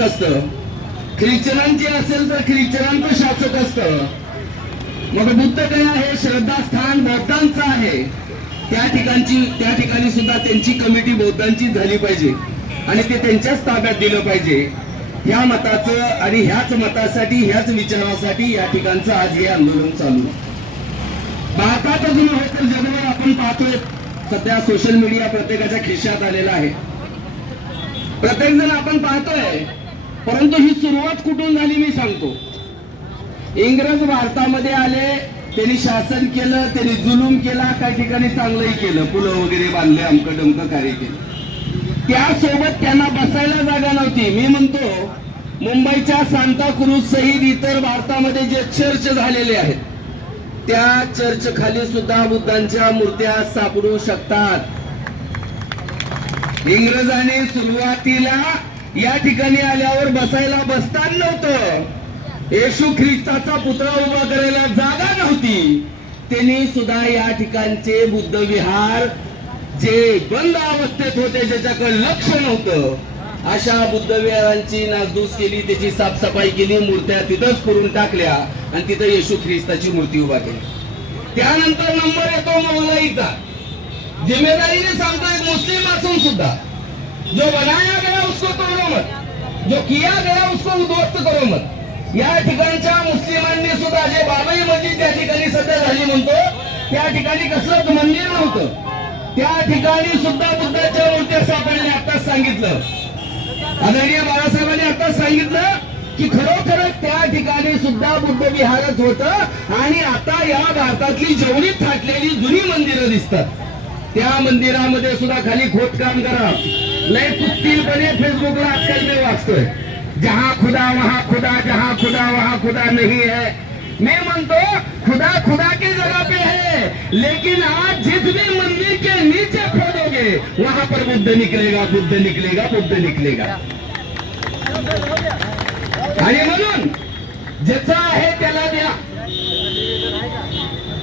असतं. ख्रिश्चनांची असेल तर ख्रिश्चनांचं शासक असतं. मग बुद्धगया हे श्रद्धास्थान बौद्धांचं आहे. त्या ठिकाणची त्या ठिकाणी सुद्धा त्यांची कमिटी बौद्धांची झाली पाहिजे. आणि ते त्यांच्याच ताब्यात दिलं पाहिजे. ह्या मताचं आणि ह्याच मतासाठी ह्याच विचारासाठी या ठिकाणचं आज हे आंदोलन चालू भारतात अजून तर जगभर आपण पाहतोय. सध्या सोशल मीडिया प्रत्येकाच्या खिशात आलेला आहे. प्रत्येक जण आपण पाहतोय. परंतु ही सुरुवात कुठून झाली मी सांगतो. इंग्रज भारतामध्ये आले त्यांनी शासन केलं त्यांनी जुलूम केला काही ठिकाणी चांगलंही केलं पुलं वगैरे बांधले अमक डमकं कार्य केलं. त्यासोबत त्यांना बसायला जागा नव्हती. मी म्हणतो मुंबईच्या सांताक्रूज सहित इतर भारतामध्ये जे चर्च झालेले आहेत त्या चर्च खाली सुद्धा बुद्धांच्या मूर्त्या सापडू शकतात. इंग्रजांनी सुरुवातीला या ठिकाणी आल्यावर बसायला बसतान नव्हतं. येशू ख्रिस्ताचा पुतळा उभा करायला जागा नव्हती. त्यांनी सुद्धा या ठिकाणचे बुद्ध विहार जे बंद अवस्थेत होते ज्याच्याकडे लक्ष नव्हतं अशा बुद्ध विहारांची नासधूस केली त्याची साफसफाई केली मूर्त्या तिथंच करून टाकल्या आणि तिथं येशू ख्रिस्ताची मूर्ती उभा केली. त्यानंतर नंबर येतो मौलाईचा. जिम्मेदारीने सांगतोय मुस्लिम असून सुद्धा. जो बनाया गया उसको तोडो मत. जो किया गया उसको उद्ध्वस्त करो मत. या ठिकाणच्या मुस्लिमांनी सुद्धा जे बाबाई मस्जिद त्या ठिकाणी सध्या झाली म्हणतो त्या ठिकाणी कसलंच मंदिर नव्हतं. त्या ठिकाणी सुद्धा बुद्धाच्या मूर्त्या सापडल्या आताच सांगितलं. आदरणीय बाळासाहेबांनी आताच सांगितलं की खरोखरच त्या ठिकाणी सुद्धा बुद्ध विहारच होत आणि आता या भारतातली जेवढी थाटलेली जुनी मंदिरं दिसतात. त्या मंदिरामध्ये सुद्धा खाली खोदकाम करा. लय पुस्तीलपणे फेसबुकला आजकाल मी वाचतोय. जहा खुदा वहा खुदा जहा खुदा वहा खुदा नहीं है. मैं म्हणतो खुदा खुदा की जगह पे है. लेकिन आज जिस भी मंदिर के नीचे खोदोगे वहां पर बुद्ध निकलेगा बुद्ध निकलेगा बुद्ध निकलेगा. आणि म्हणून ज्याचा आहे त्याला द्या.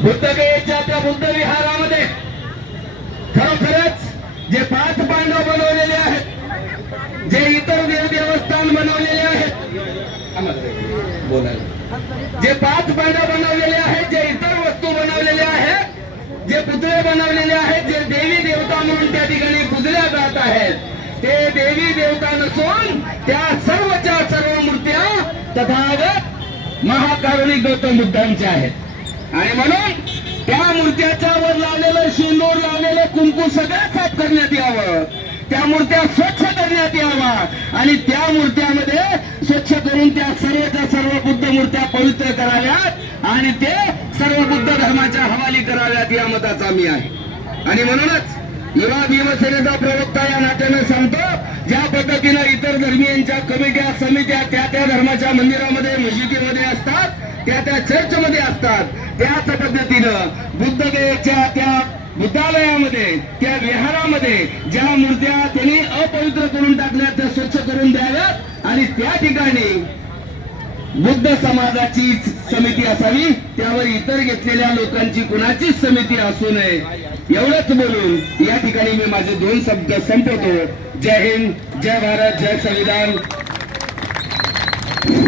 बुद्ध गयेच्या त्या बुद्ध विहाराला जे पाच पांडव बनवलेले आहेत जे इतर देव देवस्थान बनवलेले आहेत बोलायला. जे पाच पांडव बनवलेले आहेत जे इतर वस्तू बनवलेल्या आहेत जे पुतळे बनवलेले आहेत जे देवी देवता म्हणून त्या ठिकाणी पुजल्या जात आहेत ते देवी देवता नसून त्या सर्वच्या सर्व मूर्त्या तथागत महाकारुणिक गौतम बुद्धांच्या आहेत. आणि म्हणून त्या मूर्त्याच्या वर लावलेलं शेंदूर लावलेलं कुंकू सगळं साफ करण्यात यावं. त्या मूर्त्या स्वच्छ करण्यात यावा आणि त्या मूर्त्यामध्ये स्वच्छ करून त्या सर्वच्या सर्व बुद्ध मूर्त्या पवित्र कराव्यात आणि ते सर्व बुद्ध धर्माच्या हवाली कराव्यात या मताचा मी आहे. आणि म्हणूनच युवा भीमसेनेचा प्रवक्ता या नात्यानं सांगतो ज्या पद्धतीनं इतर धर्मीयांच्या कमिट्या समित्या त्या त्या धर्माच्या मंदिरामध्ये मशिदीमध्ये असतात त्या त्या चर्चमध्ये असतात. त्याच पद्धतीनं बुद्धगयेच्या त्या बुद्धालयामध्ये त्या विहारामध्ये ज्या मूर्त्या त्यांनी अपवित्र करून टाकल्या त्या स्वच्छ करून द्याव्यात. आणि त्या ठिकाणी बुद्ध समाजाची समिती असावी त्यावर इतर घेतलेल्या लोकांची कुणाचीच समिती असू नये. एवढंच बोलून या ठिकाणी मी माझे दोन शब्द संपवतो. जय हिंद जय भारत जय संविधान.